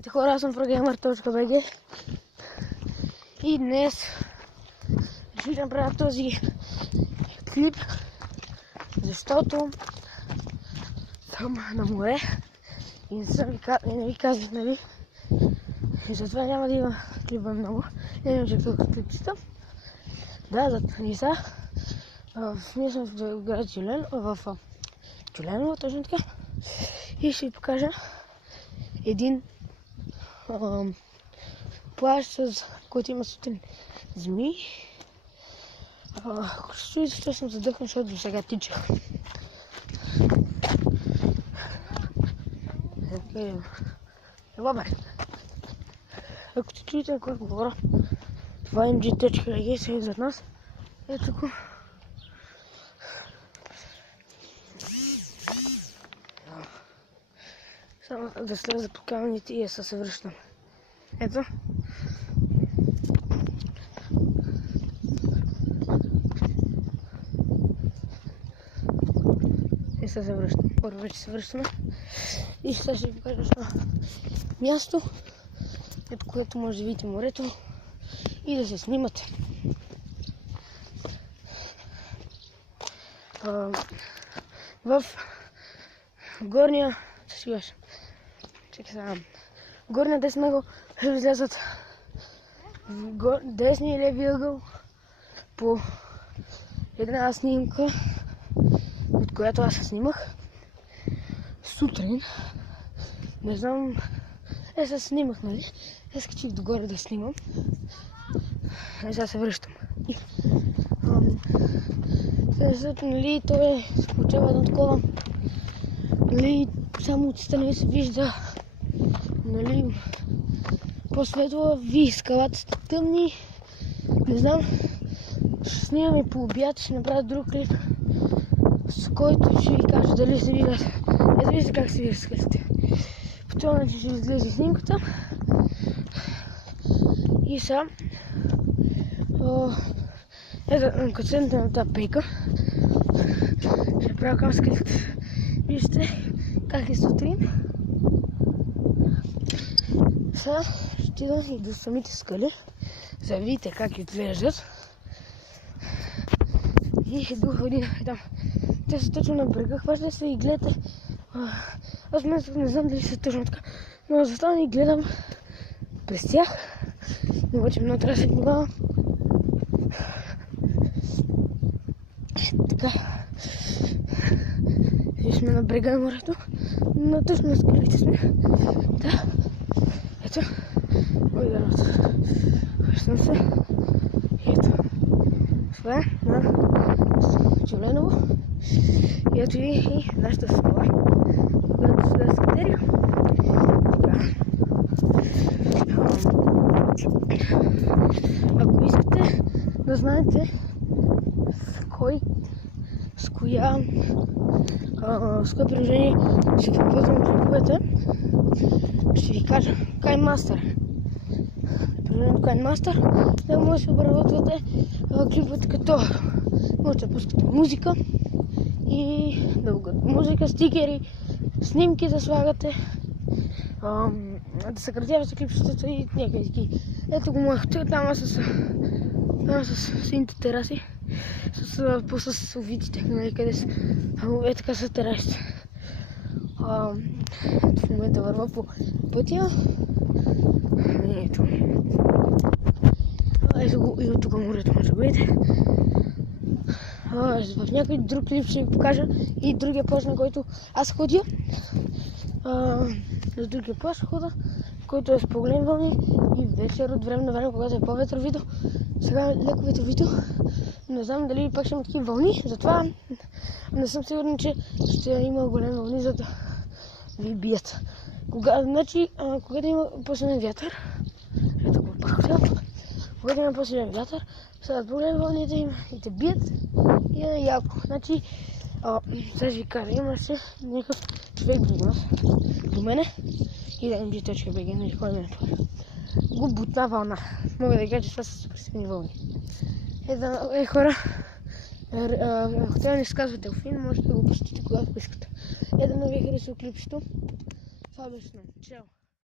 Здравейте хора, аз съм progamer.bg и днес ще направя този клип, защото съм на море и не ви казвах, нали? И затова няма да има клипа много. Не имам чак толкова клипчета. Да, зад Ниса. Ние съм в град Тюленово, точно така. И ще ви покажа един плаж, с който има сутрин змии. Ако ще чуете, защо съм задъхан, защото до сега тичах. Ела бе! Ако те чуете на кой говоря, това е mg.bg, сега зад нас. Ето го. Само да слеза по камъните и се връщам. Ето. И се връщам. Първо вече се връщаме. И сега ще ви покажа място, ето което може да видите морето и да се снимате. В горния... горния десен ъгъл ще излязат в десния и левия ъгъл по една снимка, от която аз се снимах сутрин. Не знам, се снимах, нали? Скачих догоре да снимам. Сега се връщам. Следващото, нали, той се получава едно такова, нали, само отстрани се вижда, нали, по-светло, скалата сте тъмни. Не знам, ще снимаме по обяд, ще направя друг клип, с който ще ви кажа дали се виждат. Ето вижте как се виждат скалите. По това начин ще излезе снимката. И сега, ето, като седнете на тази пейка, ще правя към скалите. Вижте как е сутрин. Сега ще отида и до самите скали, за да видите как изглеждат. И дух един там. Те са точно на брега, хващате се и гледате. Аз не знам дали са точно така, но застана и гледам през тях. Но обаче много трябва да се внимавам. Така. И сме на брега на морето, но точно на скалите сме. Да. Ето. Ой, да, връщам се. Ето. Това е на Тюленово. И ето и нашата скала, която сега се катеря. Ако искате да знаете с кое приложение ще препътвам клиповете, ще ви кажа. KineMaster. Приложението KineMaster, да може да обработвате клиповете, като можете да пускате музика и музика, стикери, снимки да слагате, да съкратявате клипчетата и някакви. Ето го моят хотел, там с сините тераси, с овидите, нали, къде са, така са терасите. В момента върва по пътя. Ето. Ето го и от тук морето може да видите. В някой друг клип ще ви покажа и другия плаж, на който аз ходя. За другия плаж хода, който е с по-големи вълни и вечер от време на време, когато е по-ветровито. Сега леко ветровито. Не знам дали пак ще има такива вълни, затова не съм сигурен, че ще има големи вълни, за да ви бият. Значи, когато има по-силен вятър, ето го пак хотел, когато има по-силен вятър, сега по-големи вълните им и те бият и е яко. Значи, сега ви кажа, имаше някакъв човек до мене и да mg.bg, нали, кой ме го бутна вълна. Мога да кажа, че това са супер силни вълни. Хора, хотел не сказва Делфин, можете да го пустите когато искате. Да не ви харесва клипчето. Това беше. Чао!